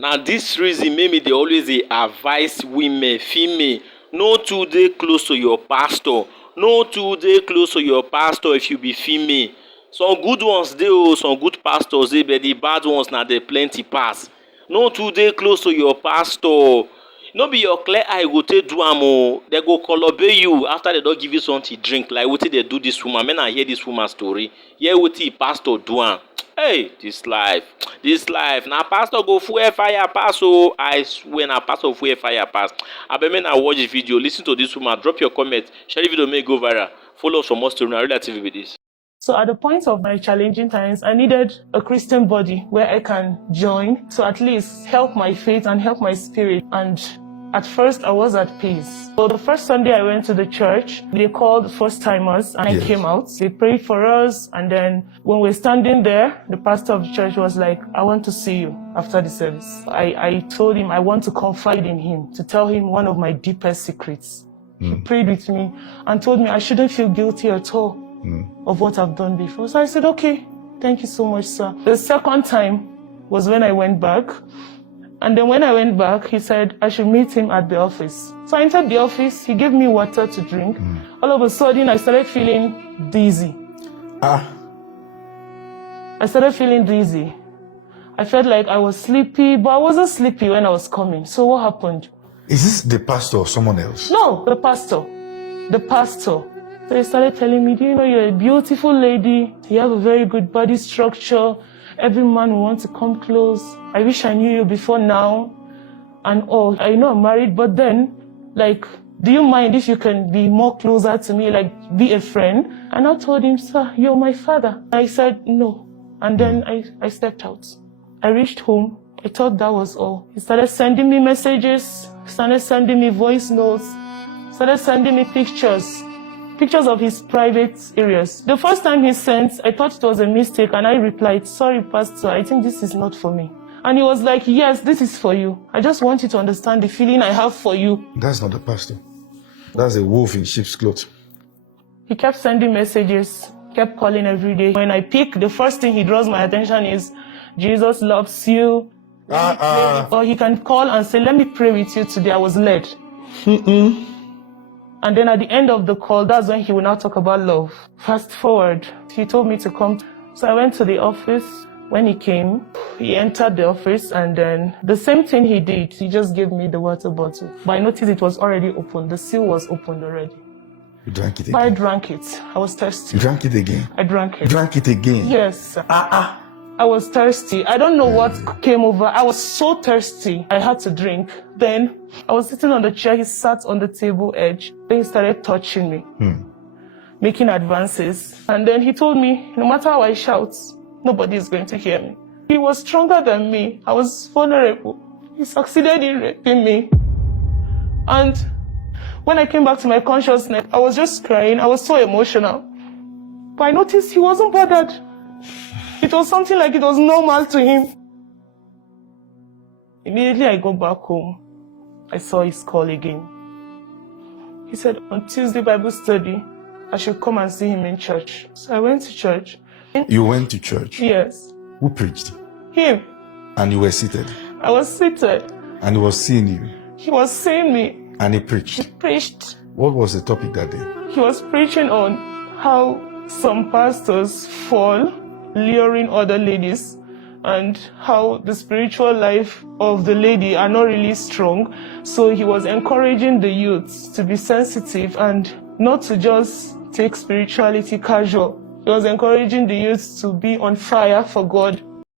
Now this reason make me dey always dey advise women, female, no too dey close to your pastor. No too dey close to your pastor if you be female. Some good ones dey o, some good pastors dey, but the bad ones na dey plenty pass. No too dey close to your pastor. No be your clear eye go take do am o. Dem go kolobe you after dem don give you something drink, like wetin dey do this woman. Make una hear this woman story. Hear wetin pastor do am. Hey, this life na pastor go fuel fire pass o. I swear na pastor fuel fire pass. Abeg make una watch the video, lis ten to this woman, drop your comment, share the video make e go viral. Follow us for more story na Royal TV be this. So at the point of my challenging times, I needed a Christian body where I can join to at least help my faith and help my spirit. And at first, I was at peace. So the first Sunday I went to the church, they called first timers and I came out. They prayed for us. And then when we're standing there, the pastor of the church was like, I want to see you after the service. I told him I want to confide in him, to tell him one of my deepest secrets. He prayed with me and told me I shouldn't feel guilty at all of what I've done before. So I said, okay, thank you so much, sir. The second time was when I went back. And then when I went back, he said I should meet him at the office. So I entered the office, he gave me water to drink. All of a sudden, I started feeling dizzy. I started feeling dizzy. I felt like I was sleepy, but I wasn't sleepy when I was coming. So what happened? Is this the pastor or someone else? No, the pastor. The pastor. So he started telling me, do you know you're a beautiful lady? You have a very good body structure. Every man will want to come close. I wish I knew you before now. And I know I'm married, but then, like, do you mind if you can be more closer to me, like, be a friend? And I told him, sir, you're my father. I said, no. And then I stepped out. I reached home. I thought that was all. He started sending me messages, started sending me voice notes, started sending me pictures of his private areas. The first time he sent, I thought it was a mistake, and I replied, sorry, pastor, I think this is not for me. And he was like, yes, this is for you. I just want you to understand the feeling I have for you. That's not the pastor. That's a wolf in sheep's clothes. He kept sending messages, kept calling every day. When I pick, the first thing he draws my attention is, Jesus loves you. Or he can call and say, let me pray with you today. I was led. And then at the end of the call, that's when he will now talk about love. Fast forward, he told me to come. So I went to the office. When he came, he entered the office, and then the same thing he did. He just gave me the water bottle. But I noticed it was already open. The seal was opened already. You drank it again? But I drank it. I was thirsty. You drank it again? I drank it. You drank it again? Yes. I was thirsty. I don't know what came over. I was so thirsty. I had to drink. Then I was sitting on the chair. He sat on the table edge. Then he started touching me, making advances. And then he told me, no matter how I shout, nobody is going to hear me. He was stronger than me. I was vulnerable. He succeeded in raping me. And when I came back to my consciousness, I was just crying. I was so emotional. But I noticed he wasn't bothered. It was something like it was normal to him. Immediately I got back home. I saw his call again. He said on Tuesday Bible study, I should come and see him in church. So I went to church. You went to church? Yes. Who preached? Him. And you were seated? I was seated. And he was seeing you? He was seeing me. And he preached? He preached. What was the topic that day? He was preaching on how some pastors fall, luring other ladies, and how the spiritual life of the lady are not really strong. So he was encouraging the youths to be sensitive and not to just take spirituality casual. He was encouraging the youths to be on fire for God.